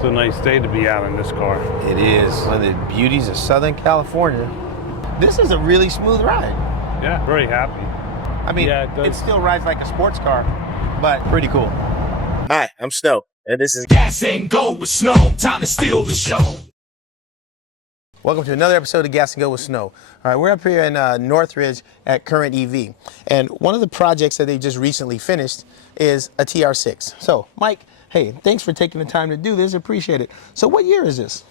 It's a nice day to be out in this car. It is one of the beauties of Southern California. This is a really smooth ride. Yeah, very happy. I mean, Yeah, it still rides like a sports car, but pretty cool. Hi, I'm Snow, and this is Gas and Go with Snow. Time to steal the show. Welcome to another episode of Gas and Go with Snow. All right, we're up here in Northridge at Current EV, and one of the projects that they just recently finished is a TR6. So, Mike, hey, thanks for taking the time to do this. Appreciate it. So, what year is this?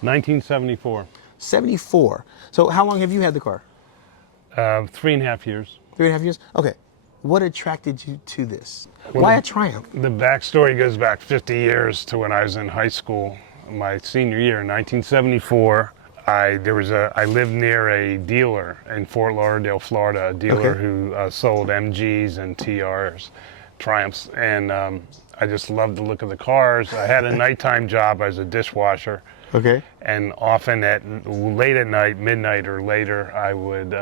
1974. 74. So, how long have you had the car? 3.5 years. 3.5 years? Okay. What attracted you to this? Why a Triumph? The backstory goes back 50 years to when I was in high school. My senior year in 1974, I lived near a dealer in Fort Lauderdale, Florida, a dealer who sold MGs and TRs, Triumphs, and I just loved the look of the cars. I had a nighttime job as a dishwasher. Okay. And often late at night, midnight or later, I would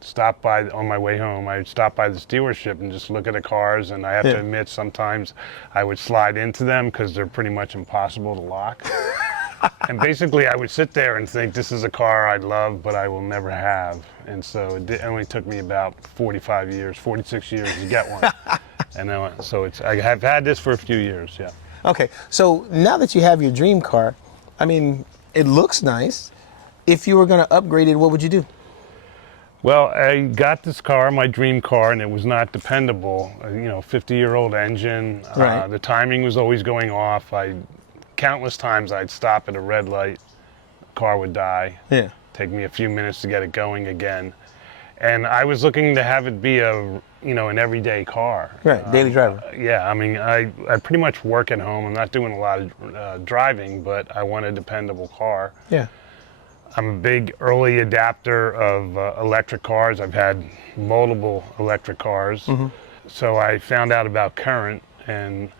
stop by, on my way home, I would stop by this dealership and just look at the cars, and I have to admit sometimes I would slide into them because they're pretty much impossible to lock. And basically I would sit there and think, this is a car I'd love, but I will never have. And so it only took me about 46 years to get one. And then, I have had this for a few years, yeah. Okay, so now that you have your dream car, I mean, it looks nice. If you were going to upgrade it, what would you do? Well, I got this car, my dream car, and it was not dependable. 50-year-old engine. Right. The timing was always going off. Countless times I'd stop at a red light, the car would die. Yeah. Take me a few minutes to get it going again. And I was looking to have it be an everyday car. Right, daily driver. Yeah, I mean, I pretty much work at home. I'm not doing a lot of driving, but I want a dependable car. Yeah. I'm a big early adapter of electric cars. I've had multiple electric cars. Mm-hmm. So I found out about Current and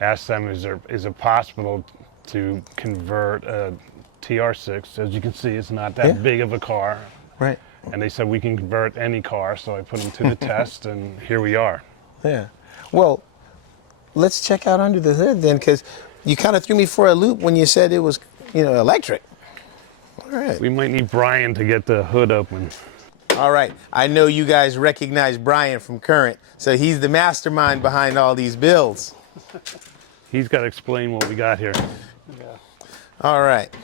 asked them, is it possible to convert a TR6? As you can see, it's not that big of a car. Right. And they said, we can convert any car. So I put them to the test, and here we are. Yeah. Well, let's check out under the hood then, because you kind of threw me for a loop when you said it was, electric. All right. We might need Brian to get the hood open. All right. I know you guys recognize Brian from Current, so he's the mastermind behind all these builds. He's got to explain what we got here. Yeah. All right.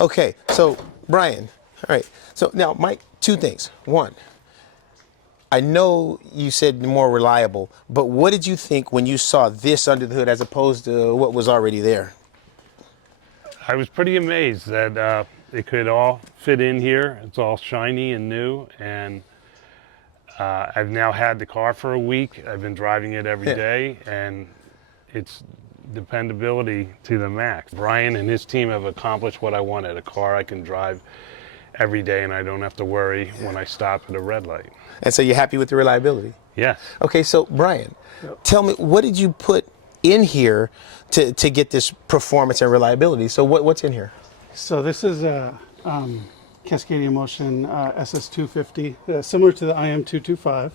Okay, so Brian, all right. So now, Mike, two things. One, I know you said more reliable, but what did you think when you saw this under the hood as opposed to what was already there? I was pretty amazed that it could all fit in here. It's all shiny and new, and I've now had the car for a week. I've been driving it every day, and it's dependability to the max. Brian and his team have accomplished what I wanted, a car I can drive every day, and I don't have to worry when I stop at a red light. And so you're happy with the reliability? Yes. Okay, so Brian, tell me, what did you put in here to get this performance and reliability? So what's in here? So this is a Cascadia Motion SS250, similar to the IM225,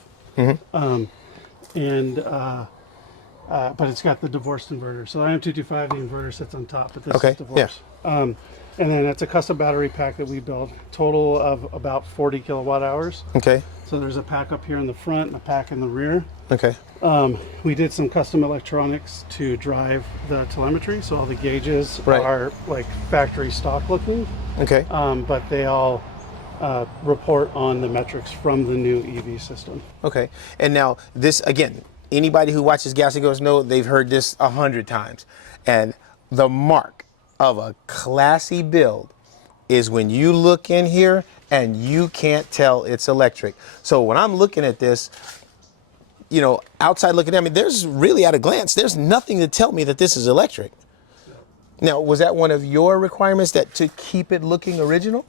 but it's got the divorced inverter. So the IM225, the inverter sits on top, but this is divorced. Yeah. And then it's a custom battery pack that we built, total of about 40 kilowatt hours. Okay. So there's a pack up here in the front and a pack in the rear. Okay. We did some custom electronics to drive the telemetry, so all the gauges are like factory stock looking. Okay. But they all report on the metrics from the new EV system. Okay. And now this, again, anybody who watches Gas and Goes know they've heard this 100 times. And the mark of a classy build is when you look in here and you can't tell it's electric. So when I'm looking at this, outside looking at me, there's really at a glance, there's nothing to tell me that this is electric. Now, was that one of your requirements, that to keep it looking original?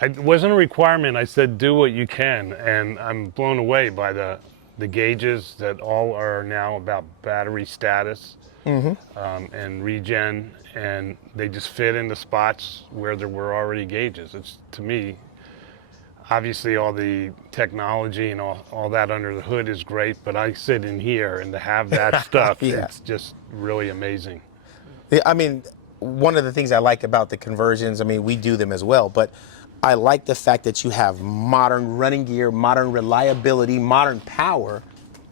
It wasn't a requirement. I said, do what you can. And I'm blown away by the gauges that all are now about battery status and regen, and they just fit in the spots where there were already gauges. It's, to me, obviously all the technology and all that under the hood is great, but I sit in here and to have that stuff, it's just really amazing. Yeah, I mean, one of the things I like about the conversions, I mean, we do them as well, but I like the fact that you have modern running gear, modern reliability, modern power,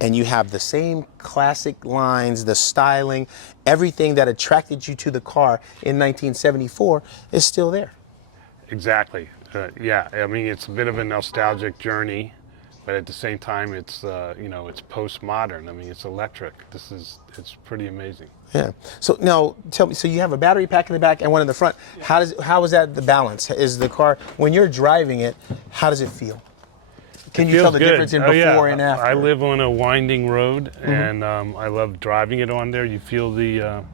and you have the same classic lines, the styling, everything that attracted you to the car in 1974 is still there. Exactly. Yeah, I mean, it's a bit of a nostalgic journey, but at the same time, it's you know, it's postmodern. I mean, it's electric. It's pretty amazing. Yeah. So now, tell me. So you have a battery pack in the back and one in the front. How is that the balance? Is the car, when you're driving it, how does it feel? Can you tell the difference in before and after? I live on a winding road, and I love driving it on there. You feel the,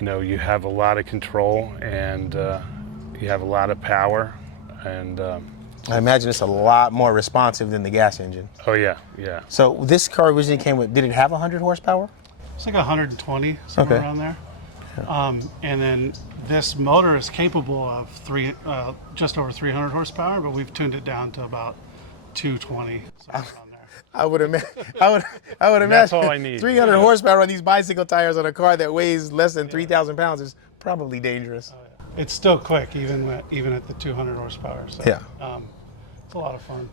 you know, you have a lot of control, and you have a lot of power, and I imagine it's a lot more responsive than the gas engine. oh yeah, yeah. So this car originally came with, did it have 100 horsepower? It's like 120, somewhere around there. And then this motor is capable of just over 300 horsepower, but we've tuned it down to about 220. Somewhere around there. I would imagine. That's all I need. 300 horsepower on these bicycle tires on a car that weighs less than 3,000 pounds is probably dangerous. Oh, yeah. It's still quick, even at the 200 horsepower. So, Yeah. It's a lot of fun.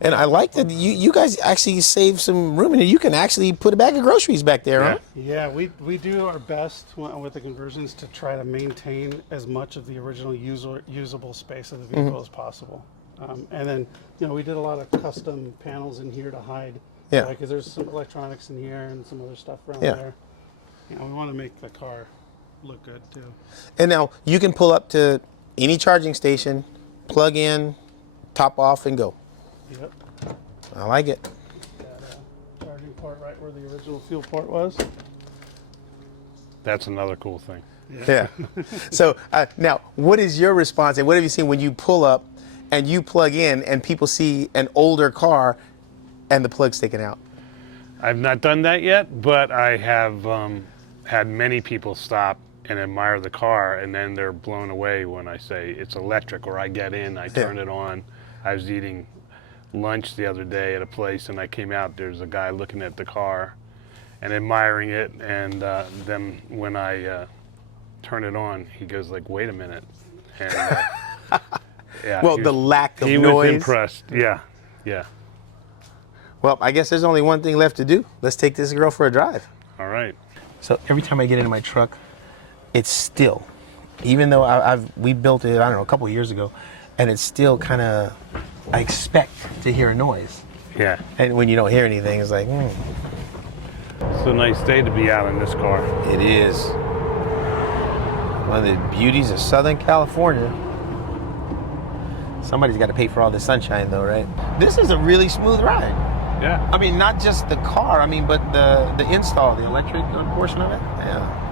And I like that you guys actually save some room in it. You can actually put a bag of groceries back there, huh? Yeah, we do our best with the conversions to try to maintain as much of the original usable space of the vehicle as possible. And then, you know, we did a lot of custom panels in here to hide. Yeah. Because there's some electronics in here and some other stuff around Yeah. there. You know, we want to make the car look good too. And now you can pull up to any charging station, plug in, top off, and go. Yep. I like it. Got a charging port right where the original fuel port was. That's another cool thing. Yeah. So now, what is your response, and what have you seen when you pull up and you plug in and people see an older car and the plug's taken out? I've not done that yet, but I have had many people stop and admire the car, and then they're blown away when I say it's electric, or I get in, I turn it on. I was eating lunch the other day at a place, and I came out, there's a guy looking at the car and admiring it, and then when I turn it on, he goes like, wait a minute. And, yeah, Well, the lack of noise. He was impressed, yeah. Well, I guess there's only one thing left to do. Let's take this girl for a drive. All right. So every time I get into my truck, it's still, even though we built it, I don't know, a couple of years ago, and it's still kind of, I expect to hear a noise. Yeah. And when you don't hear anything, it's like, It's a nice day to be out in this car. It is. One of the beauties of Southern California. Somebody's got to pay for all the sunshine, though, right? This is a really smooth ride. Yeah. I mean, not just the car, I mean, but the install, the electric portion of it. Yeah.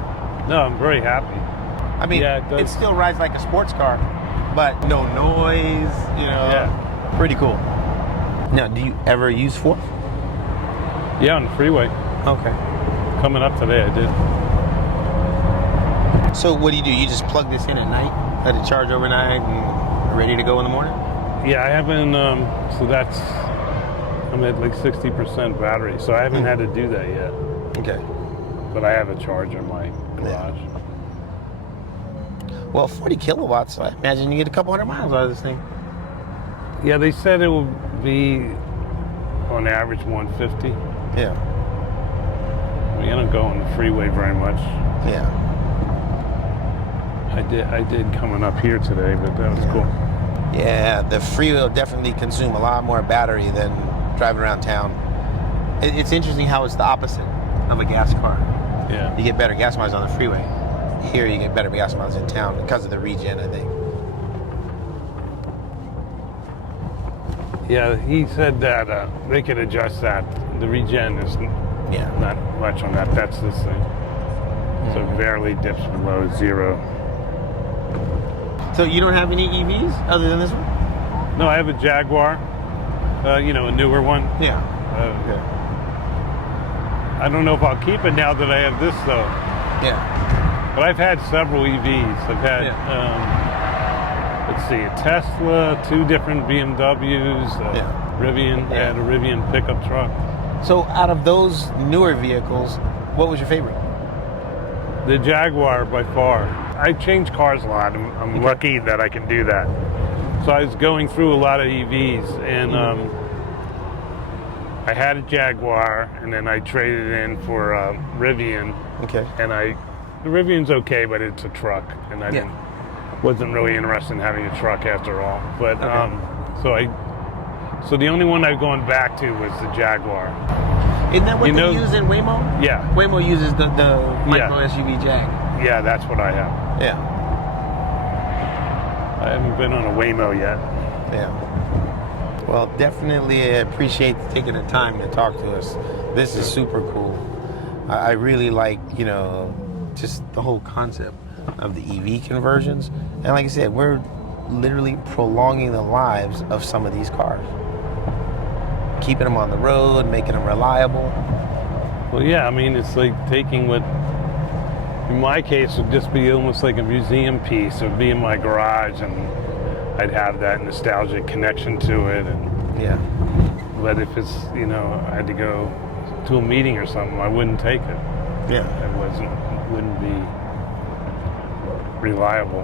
No, I'm very happy. I mean, Yeah, it still rides like a sports car, but no noise, you know. Yeah. Pretty cool. Now, do you ever use four? Yeah, on the freeway. Okay. Coming up today, I did. So what do? You just plug this in at night, let it charge overnight, and ready to go in the morning? Yeah, I haven't, so that's, I'm at like 60% battery, so I haven't had to do that yet. Okay. But I have a charger in my garage. Well, 40 kilowatts, so I imagine you get a couple hundred miles out of this thing. Yeah, they said it would be on average 150. Yeah. I mean, I don't go on the freeway very much. Yeah. I did coming up here today, but that was cool. Yeah, the freeway will definitely consume a lot more battery than driving around town. It's interesting how it's the opposite of a gas car. Yeah. You get better gas mileage on the freeway. Here you get better gas mileage in town because of the regen, I think. Yeah, he said that they could adjust that. The regen is not much on that. That's this thing. So it barely dips below zero. So you don't have any EVs other than this one? No, I have a Jaguar, you know, a newer one. Yeah. I don't know if I'll keep it now that I have this, though. Yeah. But I've had several EVs. I've had a let's see, a Tesla, 2 different BMWs, Rivian, I had a Rivian pickup truck. So out of those newer vehicles, what was your favorite? The Jaguar by far. I change cars a lot. I'm lucky that I can do that. So I was going through a lot of EVs, and I had a Jaguar, and then I traded in for a Rivian. Okay. And the Rivian's okay, but it's a truck, and I wasn't really interested in having a truck after all. But so the only one I've gone back to was the Jaguar. Isn't that what they use in Waymo? Yeah. Waymo uses the micro SUV Jag. Yeah, that's what I have. Yeah. I haven't been on a Waymo yet. Yeah. Well, definitely appreciate taking the time to talk to us. This is super cool. I really like, just the whole concept of the EV conversions. And like I said, we're literally prolonging the lives of some of these cars. Keeping them on the road, making them reliable. Well, yeah, I mean, it's like taking what, in my case, would just be almost like a museum piece. It would be in my garage, and I'd have that nostalgic connection to it. And but if it's, I had to go to a meeting or something, I wouldn't take it. Yeah. It wouldn't be reliable.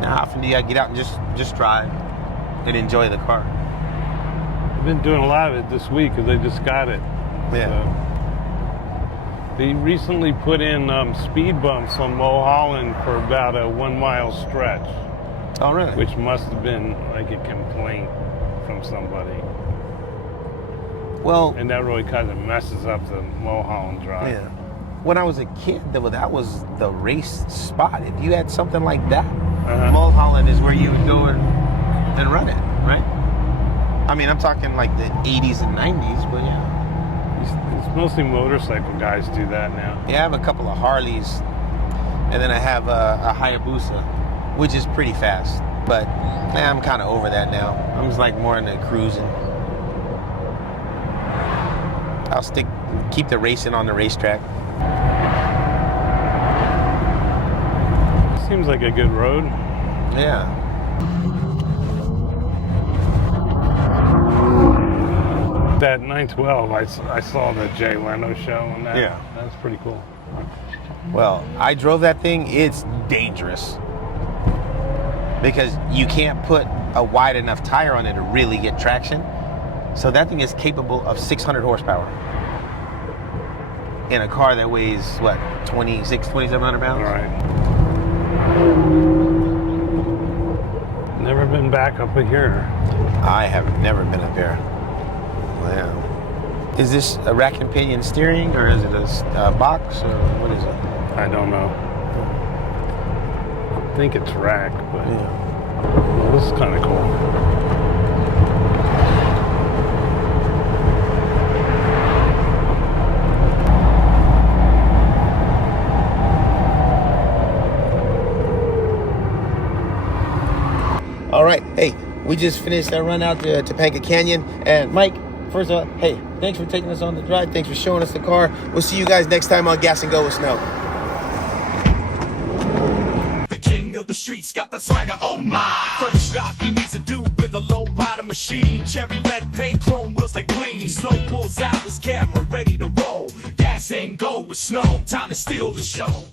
Now, how often do you get out and just drive and enjoy the car? I've been doing a lot of it this week because I just got it. Yeah. So, they recently put in speed bumps on Mulholland for about a 1 mile stretch. Oh, really? Which must have been like a complaint from somebody. Well, and that really kind of messes up the Mulholland Drive. Yeah. When I was a kid, though, that was the race spot. If you had something like that, Mulholland is where you would go and run it, right? I mean, I'm talking like the 80s and 90s, but yeah. It's mostly motorcycle guys do that now. Yeah, I have a couple of Harleys, and then I have a Hayabusa, which is pretty fast. But I'm kind of over that now. I'm just like more into cruising. I'll keep the racing on the racetrack. Seems like a good road. Yeah. That 912, I saw the Jay Leno show on that. Yeah. That's pretty cool. Well, I drove that thing. It's dangerous because you can't put a wide enough tire on it to really get traction. So that thing is capable of 600 horsepower in a car that weighs, what, 2,700 pounds? All right. Never been back up here. I have never been up there. Wow. Is this a rack and pinion steering, or is it a box, or what is it? I don't know. I think it's rack, but well, this is kind of cool. All right, hey, we just finished our run out to Topanga Canyon. And Mike, first of all, hey, thanks for taking us on the drive. Thanks for showing us the car. We'll see you guys next time on Gas and Go with Snow. The king of the streets got the swagger, oh my. First shot he needs to do with a low rider machine. Cherry red paint, chrome wheels like bling. Slow pulls out his camera, ready to roll. Gas and Go with Snow, time to steal the show.